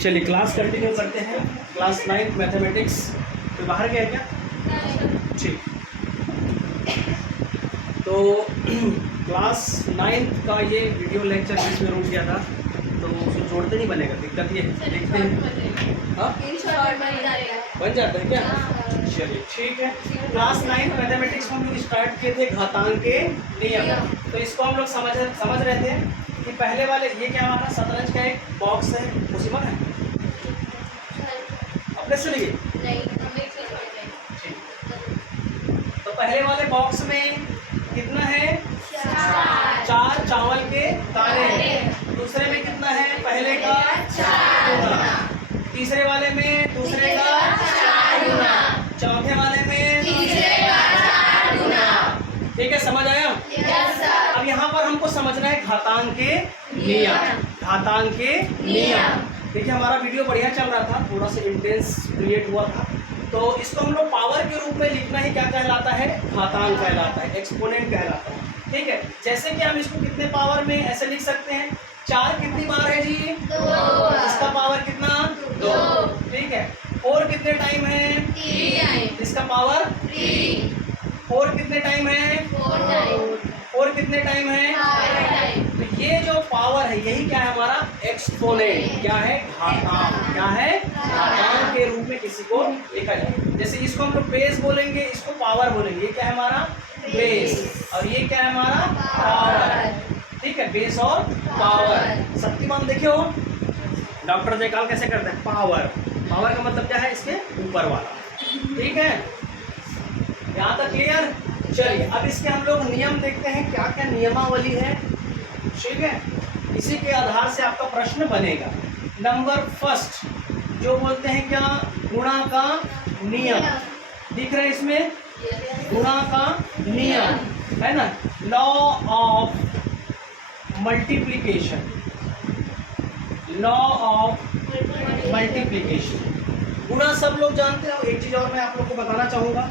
चलिए class continue करते हैं। Class 9 mathematics. तो बाहर गया क्या? ठीक। तो क्लास 9 का ये वीडियो लेक्चर बीच में रुक गया था, तो उसको जोड़ते नहीं बनेगा, दिक्कत ये है। देखते हैं हाँ बन जाता है क्या? चलिए ठीक है। क्लास 9 मैथमेटिक्स में हम लोग स्टार्ट किए थे घातांक के नियम। तो इसको हम लोग समझ रहे थे कि पहले वाले ये क्या हमारा शतरंज का एक बॉक्स है, उसी में है अपने से नहीं। तो पहले वाले बॉक्स में कितना है? 4 चावल के दाने हैं। दूसरे में कितना है? पहले का 4 गुना। तीसरे वाले में दूसरे का 4 गुना। चौथे वाले में तीसरे का 4 गुना। ठीक है, समझ आया? अब यहाँ पर हमको समझना है घातांक के नियम। घातांक के नियम। देखिए हमारा वीडियो बढ़िया चल रहा था, थोड़ा सा इंटेंस क्रिएट हुआ था, तो इसको हम लोग पावर के रूप में लिखना ही क्या कहलाता है? घातांक कहलाता है, एक्सपोनेंट कहलाता है। ठीक है, जैसे कि हम इसको कितने पावर में ऐसे लिख सकते हैं? 4 कितनी बार है जी? 2। इसका पावर कितना? 2। ठीक है। 4 कितने टाइम है? 3। इसका पावर 3। 4 कितने टाइम है? 4 कितने टाइम है? 5। तो ये जो पावर है यही क्या है? हमारा एक्सपोनेंट। क्या है? घातांक। क्या है? घातांक के रूप में किसी को लिखा जाए। जैसे इसको हम लोग बेस बोलेंगे, इसको पावर बोलेंगे। ये क्या है हमारा? बेस। और ये क्या है हमारा? पावर। ठीक है, बेस और पावर। शक्तिमान देखे हो डॉक्टर जयकाल कैसे करते हैं? पावर। पावर का मतलब क्या है? इसके ऊपर वाला। ठीक है, यहाँ तक क्लियर? चलिए अब इसके हम लोग नियम देखते हैं, क्या क्या नियमावली है। ठीक है, इसी के आधार से आपका प्रश्न बनेगा। नंबर फर्स्ट जो बोलते हैं क्या? गुणा का नियम। दिख रहा है इसमें? गुणा का नियम है ना, law of multiplication. Law of multiplication. गुणा सब लोग जानते हो। एक चीज और मैं आप लोग को बताना चाहूंगा,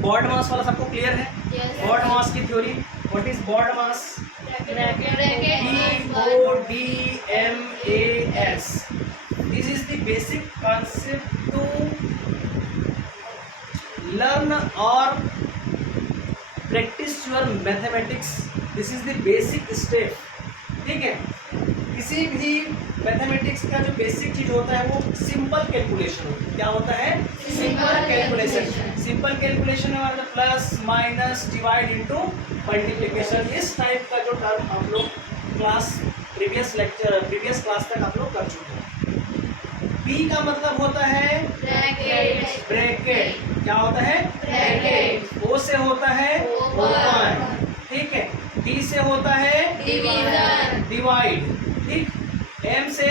बॉड मास वाला सबको क्लियर है? बॉड मास की थ्योरी। What is BODMAS? BODMAS. This is the basic concept to learn or practice your mathematics. This is the basic step. ठीक है, किसी भी मैथमेटिक्स का जो बेसिक चीज होता है वो सिंपल कैलकुलेशन होता है। क्या होता है? Simple calculation. सिंपल कैलकुलेशन है मतलब plus minus divide into multiplication. इस टाइप का जो टर्म आप लोग प्रीवियस क्लास तक आप लोग कर चुके हैं। पी का मतलब होता है ब्रैकेट। ब्रैकेट क्या होता है? ब्रैकेट। ओ से होता है ओपन। ठीक है, डी से होता है डिवीजन, डिवाइड। ठीक, एम से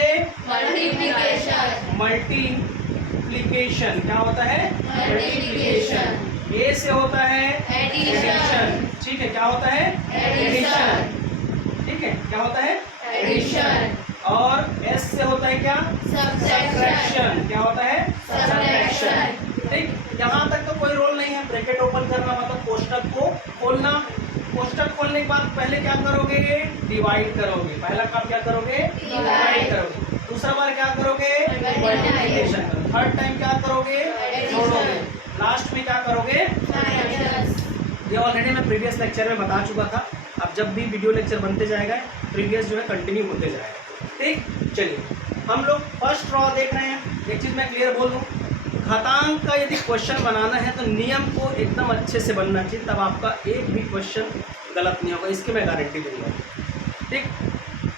मल्टीप्लिकेशन। मल्टीप्लिकेशन क्या होता है? मल्टीप्लिकेशन। ए से होता है एडिशन। ठीक है, क्या होता है? एडिशन। ठीक है, क्या होता है? एडिशन। और एस से होता है क्या? सब्ट्रैक्शन। क्या होता है? सब्ट्रैक्शन। ठीक, यहाँ तक तो कोई रोल नहीं है। ब्रैकेट ओपन करना मतलब कोष्टक को खोलना। कोष्टक खोलने के बाद पहले क्या करोगे? डिवाइड करोगे। पहला काम क्या करोगे? डिवाइड करोगे। दूसरा बार क्या करोगे? मल्टीप्लिकेशन करोगे। थर्ड टाइम क्या करोगे? जोड़ोगे। लास्ट में क्या करोगे? ये ऑलरेडी मैं प्रीवियस लेक्चर में बता चुका था। अब जब भी वीडियो लेक्चर बनते जाएगा प्रीवियस जो है कंटिन्यू होते जाएगा। ठीक, चलिए हम लोग फर्स्ट रॉ देख रहे हैं। एक चीज़ मैं क्लियर बोल दूँ, घातांक का यदि क्वेश्चन बनाना है तो नियम को एकदम अच्छे से बनना चाहिए, तब आपका एक भी क्वेश्चन गलत नहीं होगा, इसकी मैं गारंटी दूंगा। ठीक,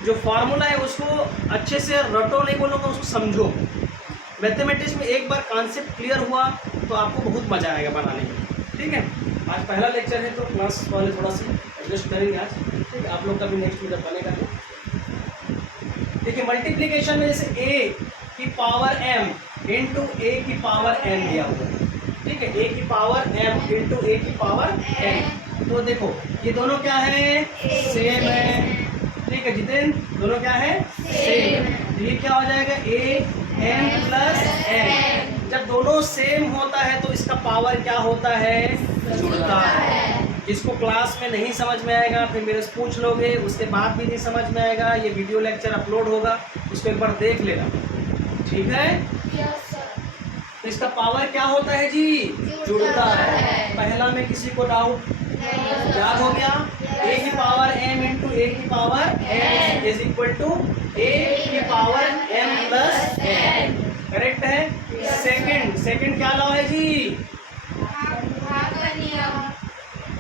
जो फार्मूला है उसको अच्छे से रटो नहीं बोलूँगा, उसको समझो। मैथमेटिक्स में एक बार कॉन्सेप्ट क्लियर हुआ तो आपको बहुत मज़ा आएगा बनाने में। ठीक है, आज पहला लेक्चर है तो क्लास वाले थोड़ा सा एडजस्ट करेंगे आज। ठीक है, आप लोग का भी नेक्स्ट में जब बनेगा तो देखिए मल्टीप्लिकेशन में जैसे a की पावर m इंटू ए की पावर n दिया हुआ है। ठीक है, a की पावर m इंटू ए की पावर n। तो देखो ये दोनों क्या है? सेम है। ठीक है जितेंद्र, दोनों क्या है? सेम। तो ये क्या हो जाएगा? a m plus n। जब दोनों सेम होता है तो इसका पावर क्या होता है? जुड़ता है। जिसको क्लास में नहीं समझ में आएगा फिर मेरे से पूछ लोगे, उसके बाद भी नहीं समझ में आएगा, ये वीडियो लेक्चर अपलोड होगा, उसको एक बार देख लेना, ठीक है। तो इसका पावर क्या होता है जी? जुड़ता है। पहला में किसी को डाउट याद हो गया? a की पावर m इंटू ए की power n is equal to a की power m plus n, correct है। सेकंड क्या लॉ है जी?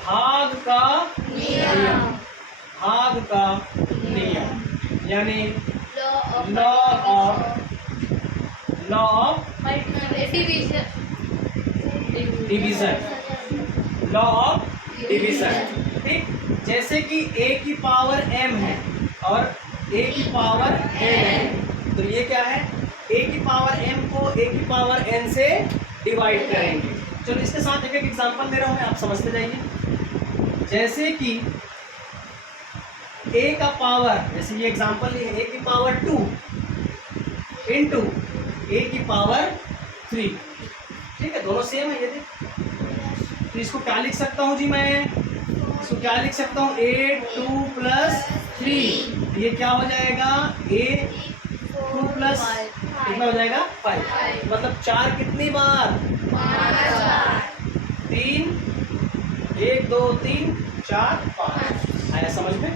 भाग का नियम। भाग का नियम यानी law of division. Law of division, ठीक। जैसे कि a की पावर m है और a की पावर n है, तो ये क्या है? a की पावर m को a की पावर n से डिवाइड करेंगे। चलो इसके साथ एक एग्जांपल दे रहा हूं मैं, आप समझते जाइए। जैसे कि a का पावर, जैसे ये एग्जांपल है, a की पावर 2 इंटू a की पावर 3, ठीक है, दोनों सेम है ये देख। तो इसको क्या लिख सकता हूँ जी मैं? इसको क्या लिख सकता हूँ? a2 प्लस 3, ये क्या हो जाएगा? a2 प्लस कितना हो जाएगा? 5। मतलब 4 कितनी बार? 3, 1 2 3 4 5। आया समझ में?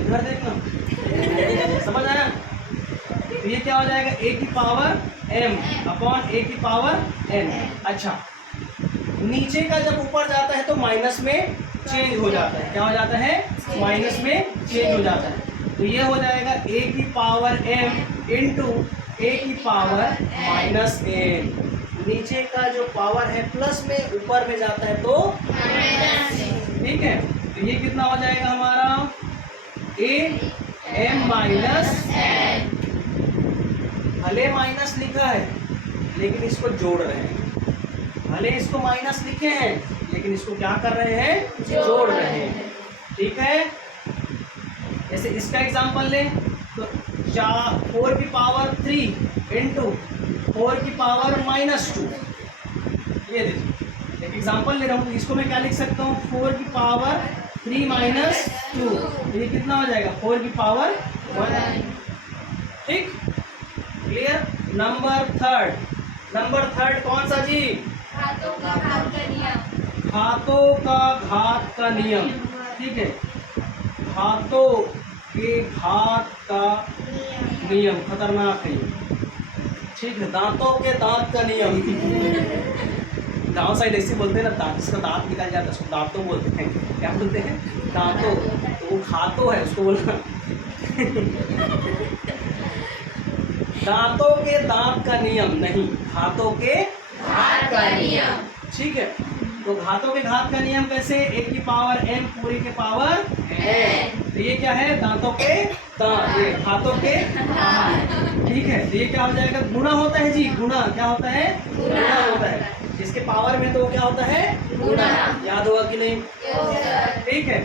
इधर देखना, समझ आया? तो ये क्या हो जाएगा? a की पावर m अपॉन a की पावर n। अच्छा, नीचे का जब ऊपर जाता है तो माइनस में चेंज हो जाता है। क्या हो जाता है? माइनस में चेंज हो जाता है। तो ये हो जाएगा a की पावर m इंटू a की पावर माइनस n। नीचे का जो पावर है प्लस में, ऊपर में जाता है तो ठीक है। तो ये कितना हो जाएगा हमारा? a m minus n। भले माइनस लिखा है लेकिन इसको जोड़ रहे हैं। भले इसको माइनस लिखे हैं लेकिन इसको क्या कर रहे हैं? जोड़ रहे हैं, ठीक है। जैसे इसका एग्जांपल लें तो 4 की पावर 3 इंटू 4 की पावर माइनस 2। ये देखिए एक एग्जांपल ले रहा हूँ, तो इसको मैं क्या लिख सकता हूँ? 4 की पावर 3 माइनस 2, ये कितना हो जाएगा? 4 की पावर 1, ठीक, क्लियर। नंबर थर्ड कौन सा जी? घातों का घात का नियम, ठीक है। घातों के घात का नियम खतरनाक है, ठीक है। दांतों के दांत का नियम। गांव साइड ऐसे बोलते हैं ना, दांत, जिसका दांत निकल जाता है उसको दांतों बोलते हैं। क्या बोलते हैं? दांतों। तो वो खातो है, उसको बोलना। दांतों के दांत का नियम नहीं, घातों के घात का नियम, ठीक है। तो घातों के घात का नियम कैसे? a की पावर m पूरे के पावर n। तो ये क्या है? दांतों के दांत, ये घातों के घात, ठीक है। तो ये क्या हो जाएगा? गुणा होता है जी। गुणा क्या होता है? गुणा होता है। जिसके पावर में तो वो क्या होता है? गुणा। याद होगा कि नहीं? ठीक है।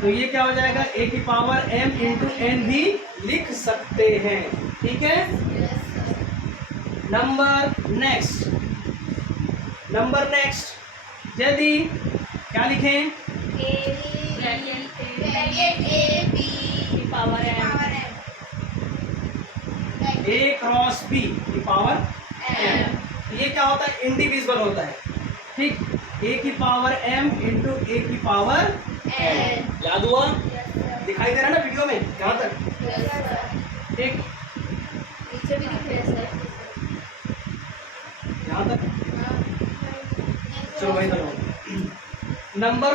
तो ये क्या हो जाएगा? a की पावर m इंटू n भी लिख सकते हैं, ठीक है। नंबर नेक्स्ट यदि क्या लिखें? a क्रॉस b की पावर m। ये क्या होता है? इंडिविजुअल होता है, ठीक। a की पावर m इंटू a की पावर n। याद हुआ? दिखाई दे रहा ना वीडियो में यहाँ तक? ठीक, यहाँ तक? चलो वही तो। नंबर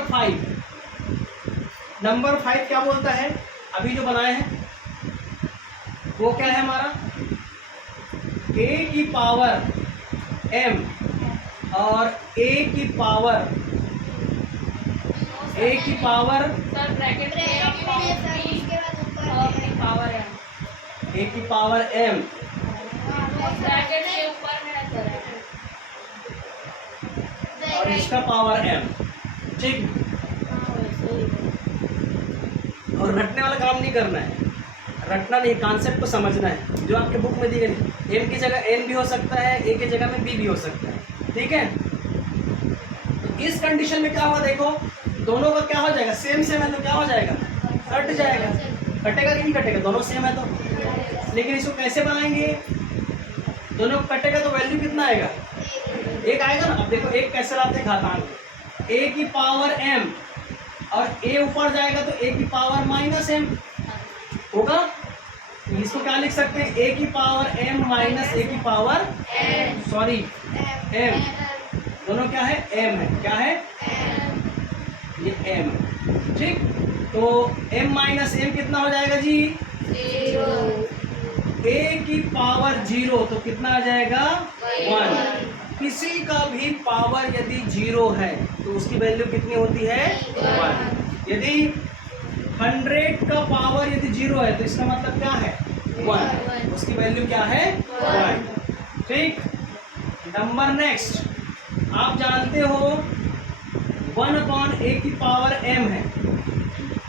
5 क्या बोलता है? अभी जो बनाए हैं वो क्या है हमारा? a की पावर m और a की पावर a की पावर m और इसका पावर m, ठीक। और रटने वाला काम नहीं करना है, रटना नहीं, कॉन्सेप्ट को समझना है। जो आपके बुक में दी गई, m की जगह n भी हो सकता है, a की जगह में b भी हो सकता है, ठीक है। तो इस कंडीशन में क्या होगा देखो, दोनों का क्या हो जाएगा, सेम सेम है तो क्या हो जाएगा, कट जाएगा। कटेगा कि नहीं कटेगा, दोनों सेम है तो। लेकिन इसको कैसे बनाएंगे, दोनों कटेगा तो वैल्यू कितना आएगा, एक आएगा ना। अब देखो एक कैसे लाते हैं घातांक, a की पावर m और a ऊपर जाएगा तो a की पावर माइनस m होगा। इसको क्या लिख सकते हैं, a की पावर m माइनस a की पावर सॉरी m, दोनों क्या है, m है, क्या है ये m है, ठीक। तो m माइनस m कितना हो जाएगा जी, 0। a की पावर 0 तो कितना आ जाएगा, 1। किसी का भी पावर यदि 0 है तो उसकी वैल्यू कितनी होती है, 1। यदि 100 का पावर यदि 0 है तो इसका मतलब क्या है, 1, उसकी वैल्यू क्या है, 1, ठीक। नंबर नेक्स्ट, आप जानते हो 1/a की पावर m है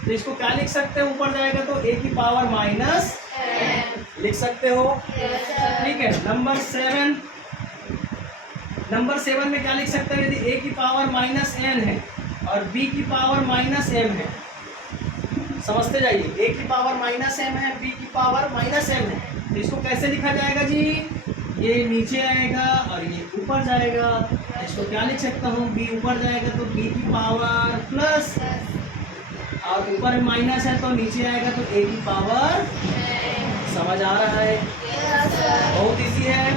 तो इसको क्या लिख सकते हो, ऊपर जाएगा तो a की पावर माइनस लिख सकते हो, ठीक है। नंबर 7 में क्या लिख सकते हैं, यदि a की पावर माइनस n है और b की पावर माइनस m है, समझते जाइए, a की पावर माइनस m है, b की पावर माइनस m है, तो इसको कैसे लिखा जाएगा जी, ये नीचे आएगा और ये ऊपर जाएगा। इसको क्या लिख सकता हूँ, b ऊपर जाएगा तो b की पावर प्लस, और ऊपर माइनस है तो नीचे आएगा तो a की पावर, समझ आ रहा है, बहुत इजी है।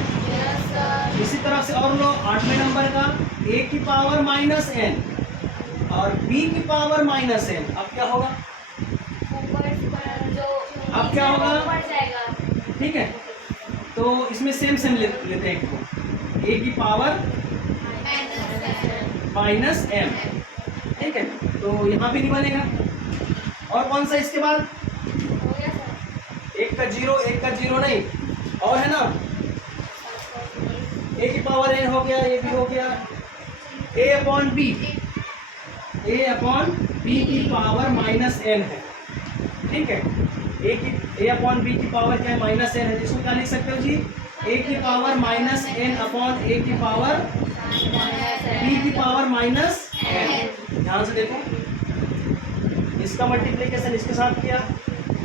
इसी तरह से और लो 8वें नंबर का, a की पावर माइनस n और b की पावर माइनस n, अब क्या होगा, अब क्या होगा, ठीक है। तो इसमें सेम सेम लेते हैं, a की पावर माइनस m, ठीक है। तो यहाँ भी नहीं बनेगा। और कौन सा इसके बाद, एक का जीरो नहीं, और है ना, a की पावर n हो गया, ये भी हो गया, a अपॉन b की पावर माइनस n है, ठीक है। a अपॉन b की पावर क्या है, माइनस n है, जिसको क्या लिख सकते हो जी, a की power minus n upon a की पावर b की पावर माइनस n। ध्यान से देखो, इसका मल्टीप्लिकेशन इसके साथ किया,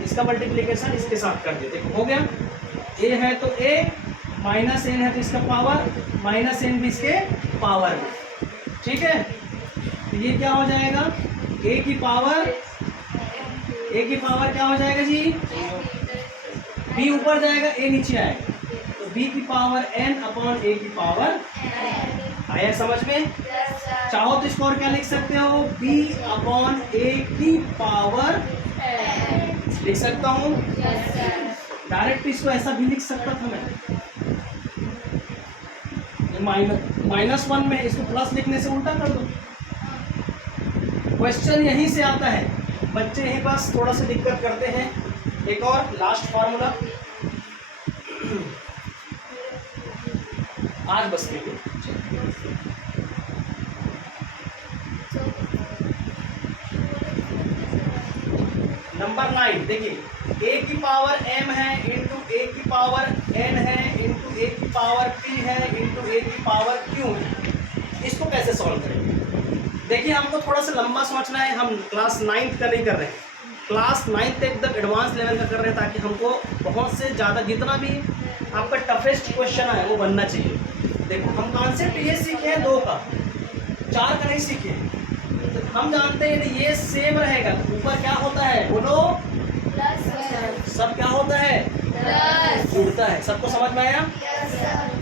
इसका मल्टीप्लिकेशन इसके साथ कर दिया, देखो हो गया। a है तो a, माइनस n है तो इसका पावर, माइनस n भी इसके पावर में, ठीक है। तो ये क्या हो जाएगा, a की पावर क्या हो जाएगा जी, b ऊपर जाएगा a नीचे आएगा, तो b की पावर n अपॉन a की पावर, आया समझ में। चाहो तो इसको और क्या लिख सकते हो, b अपॉन a की पावर लिख सकता हूँ, डायरेक्ट इसको ऐसा भी लिख सकता था मैं, -1 में इसको प्लस लिखने से उल्टा कर दो। क्वेश्चन यहीं से आता है, बच्चे यहीं बस थोड़ा सा दिक्कत करते हैं। एक और लास्ट फार्मूला आज बस लेंगे, नंबर 9 देखिए, a की पावर m है इंटू a की पावर n है इंटू a की पावर p है इंटू a की पावर q है। इसको कैसे सॉल्व करेंगे, देखिए हमको थोड़ा सा लंबा सोचना है, हम क्लास 9th का नहीं कर रहे हैं, क्लास 9th एकदम एडवांस लेवल का कर रहे हैं, ताकि हमको बहुत से ज़्यादा जितना भी आपका टफेस्ट क्वेश्चन है वो बनना चाहिए। देखो हम कॉन्सेप्ट ये सीखे हैं 2 का, 4 का नहीं सीखे। तो हम जानते हैं ये सेम रहेगा, ऊपर क्या होता है बोलो, सब क्या होता है, जुड़ता है, सबको समझ में आया,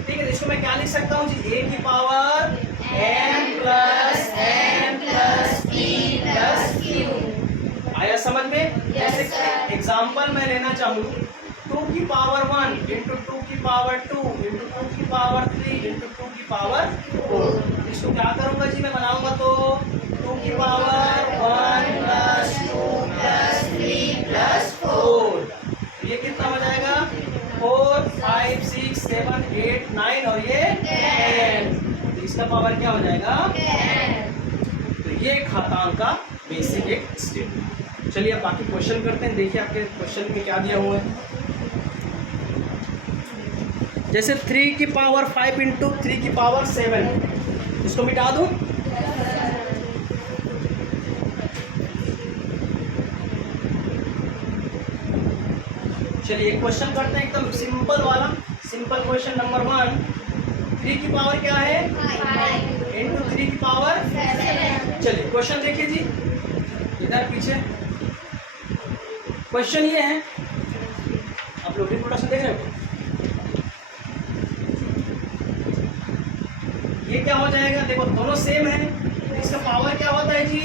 ठीक है। इसको मैं क्या लिख सकता हूँ जी, a की power m plus n plus p plus q, आया समझ में। जैसे एग्जाम्पल मैं लेना चाहूँ, 2 की पावर 1 इंटू 2 की पावर 2 इंटू 2 की पावर 3 इंटू 2 की पावर 4, इसको क्या करूँगा जी, मैं बनाऊंगा तो 2 की पावर 1 प्लस 2 प्लस 3 प्लस 4, ये कितना हो जाएगा, 4 5 6 7 8 9 और ये 10, इसका पावर क्या हो जाएगा 10। तो ये घातांक का बेसिक एक स्टेप। चलिए अब बाकी क्वेश्चन करते हैं, देखिए आपके क्वेश्चन में क्या दिया हुआ है। जैसे 3 की पावर 5 इंटू 3 की पावर 7, इसको मिटा दूं, चलिए एक क्वेश्चन करते हैं एकदम सिंपल वाला। सिंपल क्वेश्चन नंबर 1, 3 की पावर क्या है? 5 इंटू 3 की पावर 7। चलिए क्वेश्चन देखिए जी, इधर पीछे क्वेश्चन ये है, आप लोग रिप्रोडक्शन देख रहे हो? ये क्या हो जाएगा? देखो दोनों सेम है, इसका पावर क्या होता है जी?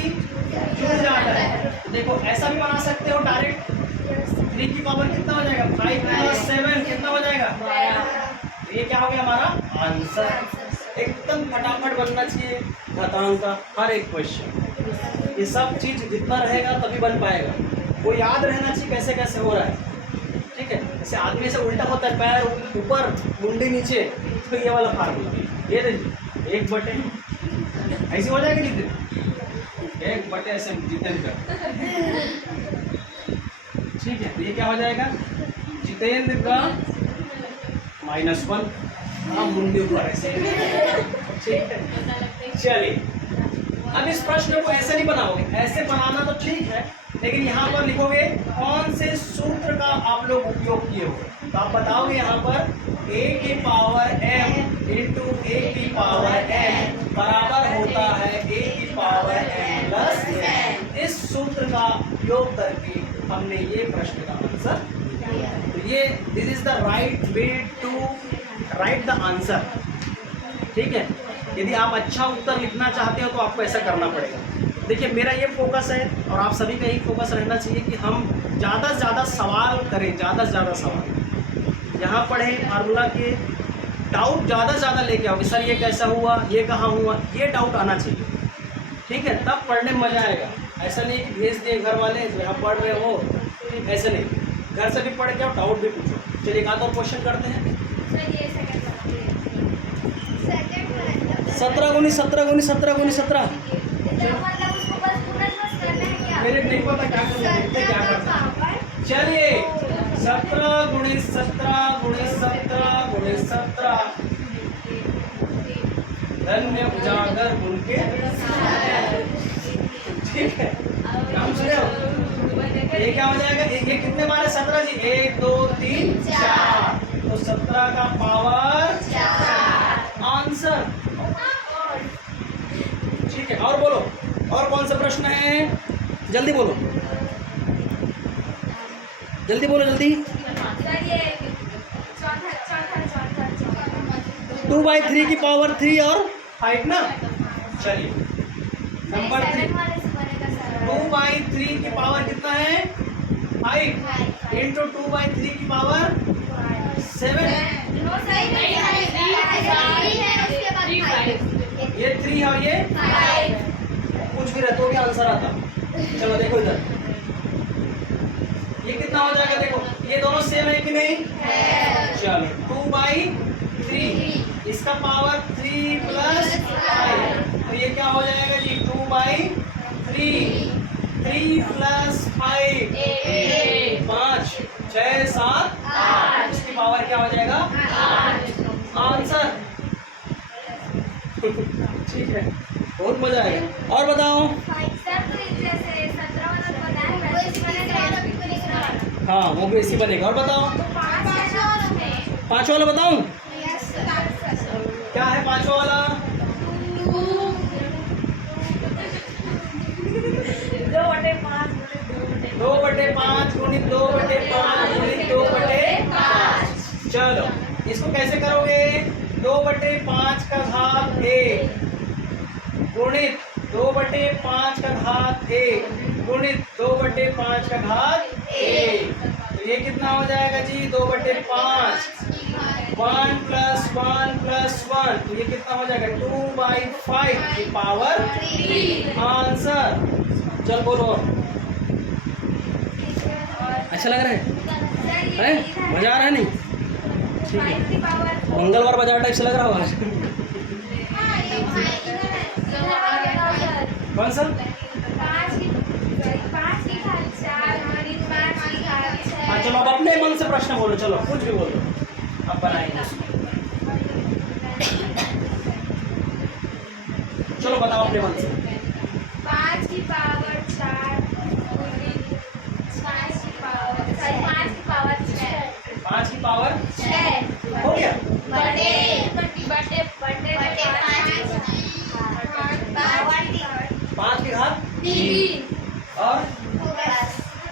जुड़ जाता है। देखो ऐसा भी बना सकते हो डायरेक्ट, 3 की पावर कितना हो जाएगा? 5 प्लस 7 कितना हो जाएगा? 12। ये क्या हो गया हमारा आंसर। एकदम फटाफट बनना चाहिए घातांक का हर एक क्वेश्चन। ये सब चीज जितना रहेगा तभी बन पाएगा। वो याद रहना चाहिए कैसे कैसे हो रहा है, ठीक है? जैसे आदमी से उल्टा होता है, पैर ऊपर मुंडी नीचे, तो ये वाला फार्मूला ये देखिए, 1/, ऐसे हो जाएगा जितने 1/, ऐसे जितेंद्र, ठीक है? तो ये क्या हो जाएगा? जितेंद्र का -1, हाँ मुंडी ऊपर ऐसे, ठीक है? चलिए अब इस प्रश्न को ऐसे नहीं बनाओगे, ऐसे बनाना तो ठीक है, लेकिन यहाँ पर लिखोगे कौन से सूत्र का आप लोग उपयोग किए हो। तो आप बताओगे यहाँ पर a की पावर m इंटू a की पावर n बराबर होता है a की पावर m प्लस n। इस सूत्र का उपयोग करके हमने ये प्रश्न का आंसर दिया। तो ये this is the right way to write the answer, ठीक है? यदि आप अच्छा उत्तर लिखना चाहते हो तो आपको ऐसा करना पड़ेगा। देखिए मेरा ये फोकस है और आप सभी का यही फोकस रहना चाहिए कि हम ज़्यादा से ज़्यादा सवाल करें, ज़्यादा से ज़्यादा सवाल यहाँ पढ़ें, फार्मूला के डाउट ज़्यादा से ज़्यादा लेके आओगे। सर ये कैसा हुआ, ये कहाँ हुआ, ये डाउट आना चाहिए, ठीक है? तब पढ़ने में मज़ा आएगा। ऐसा नहीं कि भेज दिए घर वाले तो यहाँ पढ़ रहे हो, ऐसे नहीं, घर से भी पढ़ के आओ, डाउट भी पूछो। चलिए एक आध और क्वेश्चन करते हैं। 17 × 17 × 17 × 17 मेरे नहीं पता क्या करना है। चलिए 17 × 17 × 17 × 17 धन्य उजागर उनके, ठीक है? नाम सुने हो? ये क्या हो जाएगा? ये कितने बार है 17 जी? 1 2 3 4, तो 17 का पावर 4 आंसर, ठीक है? और बोलो, और कौन सा प्रश्न है? जल्दी बोलो, जल्दी बोलो, जल्दी। 2/3 की पावर 3 और 5 ना। चलिए नंबर 3, 2/3 की पावर कितना है? 5 इंटू 2/3 की पावर 7। ये 3 है और ये 5, कुछ भी रहता भी आंसर आता। चलो देखो इधर, ये कितना हो जाएगा? देखो ये दोनों सेम है कि नहीं? चलो 2/3, इसका पावर 3 प्लस 5, तो ये क्या हो जाएगा जी? 2/3, 3 प्लस 5 5 6 7 8, इसकी पावर क्या हो जाएगा? 8 आंसर, ठीक है? बहुत मजा आएगा। और बताओ। हाँ वो भी ऐसी बनेगा। और बताओ 5 वाला बताऊं? क्या है 5 वाला? 2/5 गुणित 2/5 गुणित 2/5। चलो इसको कैसे करोगे? 2/5 का घात 1 गुणित 2/5 का घात 1 गुणित 2/5 का घात 1, तो ये कितना हो जाएगा जी? 2/5, 1 + 1 + 1, तो ये कितना हो जाएगा? 2/5 की पावर 3 आंसर। चल बोलो, अच्छा लग रहा है? मजा आ रहा है? नहीं ठीक है, मंगलवार बाजार टाइप से लग रहा होगा। कौन सा? 5 चलो अब अपने मन से प्रश्न बोलो, चलो कुछ भी बोलो, अब बनाएंगे। चलो बताओ अपने मन से। 5 की पावर 4 5 की पावर 6 5 की पावर 6 हो गया। बटे 5 की घात 3 और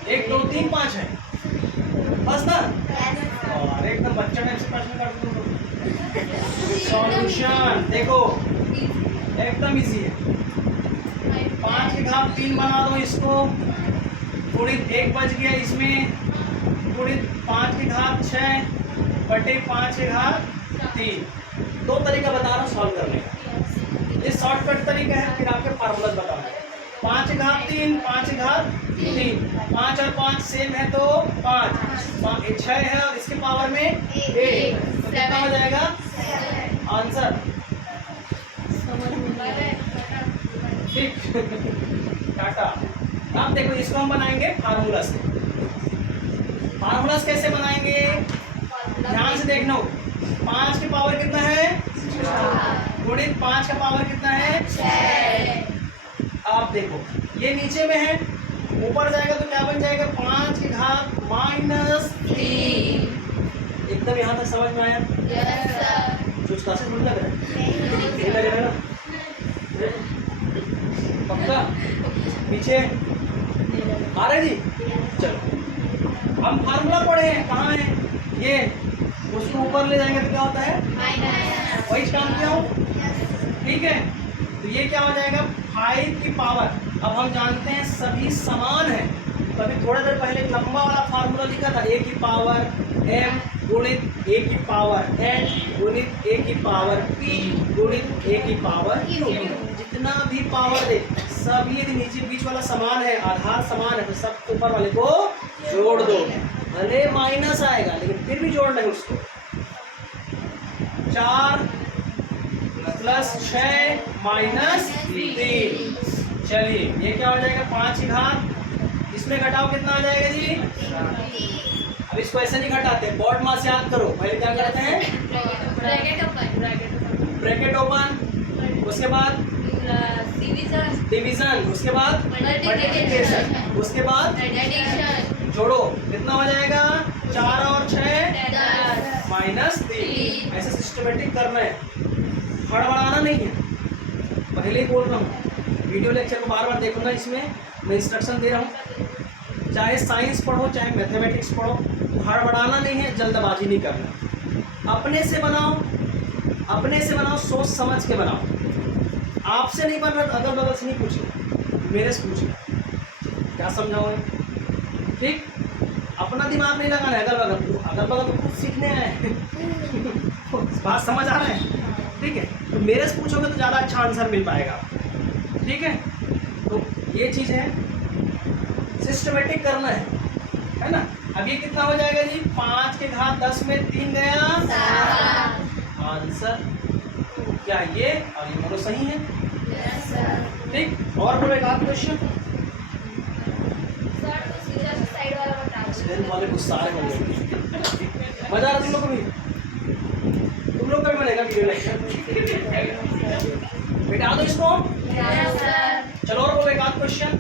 1 2 3 5 है बस ना। और एकदम बच्चा टाइप से प्रश्न कर दूँ। सॉल्यूशन देखो एकदम इजी है। 5 की घात 3 बना दो इसको, गुणित 1 बच गया इसमें, गुणित 5 की घात 6 बटे 5 की घात 3। दो तरीका बता रहा हूँ सॉल्व करने का, ये शॉर्टकट तरीका है, फिर आपके फार्मूला बताऊंगा। 5 की घात 3 5 की घात 3, 5 और 5 सेम है तो 5 6 है और इसके पावर में 1 तो कितना हो जाएगा आंसर। ठीक टाटा। अब देखो इसको हम बनाएंगे फार्मूला से। फार्मूला कैसे बनाएंगे ध्यान से देखना। 5 की पावर कितना है गुणित 5 का पावर कितना है 6। आप देखो ये नीचे में है, ऊपर जाएगा तो क्या बन जाएगा 5 की घात -3। एकदम यहाँ तक समझ में आया? कुछ क्लासेस मुझे लग रहा है नहीं लग रहा है ना? पक्का पीछे आ रहे जी। चलो हम फार्मूला पढ़े हैं, कहाँ है ये, उसको ऊपर ले जाएंगे तो क्या होता है वही काम किया हूँ। ठीक है तो ये क्या हो जाएगा 5 की पावर। अब हम जानते हैं सभी समान है, तो अभी थोड़ा देर पहले एक लंबा वाला फार्मूला लिखा था a की पावर m गुणित a की पावर n गुणित a की पावर p गुणित a की पावर q। जितना भी पावर दे सब यदि नीचे बीच वाला समान है, आधार समान है, तो सब ऊपर वाले को जोड़ दो। भले माइनस आएगा लेकिन फिर भी जोड़ लें उसको। 4 प्लस 6 माइनस 3। चलिए ये क्या हो जाएगा 5 की घात, इसमें घटाओ कितना आ जाएगा जी। अब इसको ऐसे नहीं घटाते, बोर्ड मास याद करो। पहले क्या करते हैं ब्रैकेट ओपन, उसके बाद डिवीजन, उसके बाद मल्टीप्लिकेशन, उसके बाद जोड़ो कितना हो जाएगा 4 और 6 माइनस 3। ऐसे सिस्टमेटिक करना है, हड़बड़ाना नहीं है। पहले ही बोल रहा हूँ वीडियो लेक्चर को बार बार देखूंगा, इसमें मैं इंस्ट्रक्शन दे रहा हूँ। चाहे साइंस पढ़ो चाहे मैथमेटिक्स पढ़ो, हड़बड़ाना नहीं है, जल्दबाजी नहीं करना। अपने से बनाओ, सोच समझ के बनाओ। आपसे नहीं बन रहा तो अगल बगल से नहीं पूछना, मेरे से पूछना क्या समझाओ। ठीक अपना दिमाग नहीं लगाना है, अगल बगल तो कुछ सीखने आए हैं। बात समझ आ रहा है? ठीक है तो मेरे से पूछोगे तो ज़्यादा अच्छा आंसर मिल पाएगा। ठीक है तो ये चीज़ है, सिस्टमेटिक करना है ना। अब ये कितना हो जाएगा जी 5 की घात 10 में 3 गया आंसर। क्या ये और ये दोनों सही है? ठीक और बोलो एक आध क्वेश्चन वाले गुस्सा आ रहे होंगे। मजा आ रहा तुम लोग को भी, तुम लोग का भी बनेगा वीडियो लेक्चर। बेटा दो इसको। चलो और बोलो एक आध क्वेश्चन।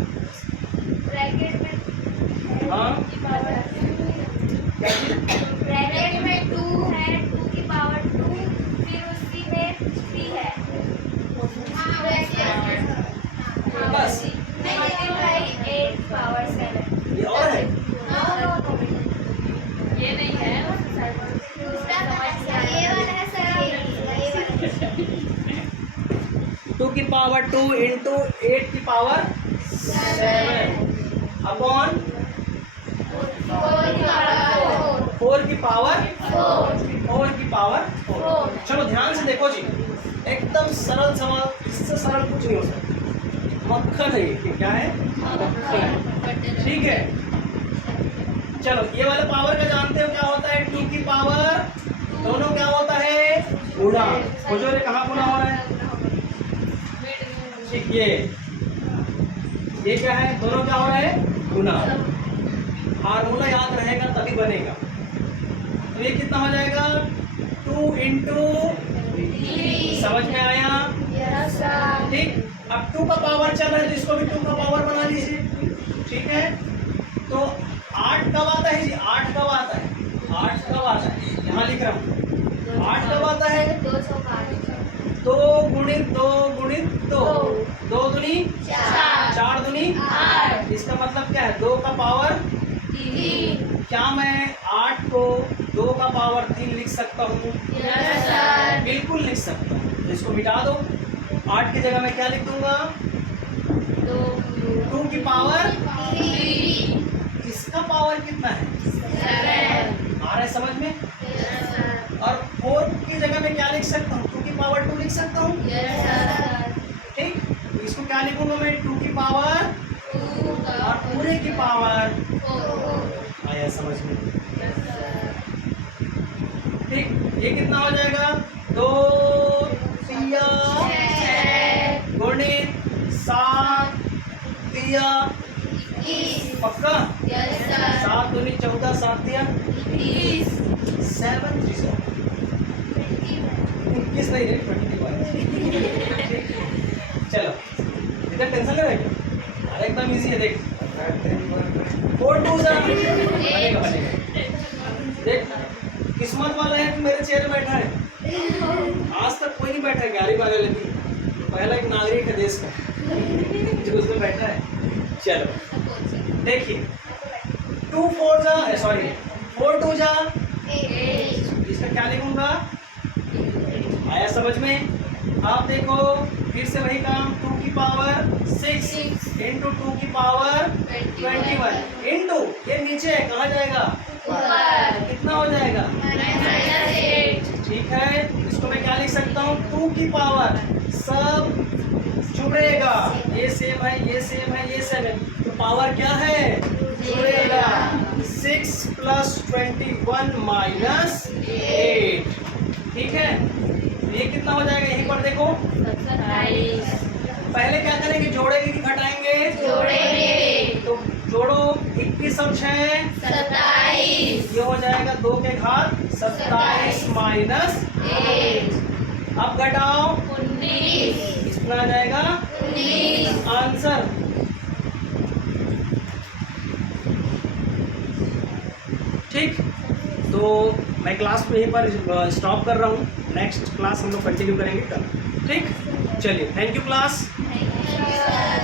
हाँ ब्रैकेट में 2 है, 2 की पावर 2, फिर उसी में 3 है। बस मल्टीप्लाई 8 पावर 7। ये और है ये नहीं है दूसरा ये वाला है सर। 2 की पावर 2 इंटू 8 की पावर 7 अपॉन 4 की पावर 4। चलो ध्यान से देखो जी, एकदम सरल सवाल, इससे सरल कुछ नहीं हो सकता। मक्खन है ये, क्या है मक्खन। ठीक है चलो ये वाला पावर का जानते हो क्या होता है 2 की पावर, दोनों क्या होता है गुणा। खोजो रे कहाँ गुणा हो रहा है। ठीक ये क्या है, दोनों क्या हो रहा है गुणा। फार्मूला याद रहेगा तभी बनेगा। तो ये कितना हो जाएगा 2 इंटू, समझ में आया? ठीक अब 2 का पावर चल रहा है तो इसको भी 2 का पावर बना लीजिए। ठीक है तो 8 कब आता है जी, 8 कब आता है 8 कब आता है? यहाँ लिख रहा हूँ 8 कब आता है? 205 2 गुणित 2 गुणित 2, 2 दूनी 4 दूनी 8। इसका मतलब क्या है? 2 का पावर 3। क्या मैं 8 को 2 का पावर 3 लिख सकता हूँ? Yes sir. बिल्कुल लिख सकता हूँ। तो इसको मिटा दो। 8 की जगह मैं क्या लिख दूंगा? 2 की पावर 3। इसका पावर कितना है? 7। आ रहा है समझ में? Yes sir. और 4 की जगह मैं क्या लिख सकता हूँ? 2 की पावर 2 लिख सकता हूँ। Yes sir. ठीक, तो इसको क्या लिखूंगा मैं? 2 की पावर 2 और पूरे की पावर। 4। आया समझ में? Yes sir. ठीक, ये कितना हो जाएगा? 2 तिया 6 गुणित 7 तिया 21। पक्का? Yes sir. 7 दूनी 14, 7 तिया 21। 7 3 21 नहीं है 21। चलो इधर टेंशन ले रहे क्या? अरे एकदम इजी है देख। 4 2 जा बनेगा बनेगा। देख किस्मत वाला है कि मेरे चेयर में बैठा है। आज तक कोई नहीं बैठा है 11वीं बार लेती। पहला एक नागरिक है देश का जो उसमें बैठा है। चलो देखिए 2 4 जा सॉरी 4 2 जा 8। इसका क्या लिखूंगा? आया समझ में? आप देखो फिर से वही काम 2 की पावर 6 इंटू 2 की पावर 21 इंटू ये नीचे है कहाँ जाएगा? ऊपर। कितना हो जाएगा? -8। ठीक है, इसको मैं क्या लिख सकता हूँ? 2 की पावर सब जुड़ेगा। ये सेम है ये सेम है ये सेम है तो पावर क्या है? जुड़ेगा। 6 प्लस 21 माइनस 8। ठीक है, तो ये कितना हो जाएगा? यहीं पर देखो 27। पहले क्या करेंगे? जोड़ेंगे कि घटाएंगे? जोड़ेंगे। तो जोड़ो 21 और 6 27। ये हो जाएगा 2 के घात 27 माइनस 8। अब घटाओ 19। कितना आ जाएगा? 19। आंसर। ठीक, तो मैं क्लास को यहीं पर स्टॉप कर रहा हूँ। नेक्स्ट क्लास हम लोग कंटिन्यू करेंगे कल। ठीक, चलिए thank you class. Thank you, sir.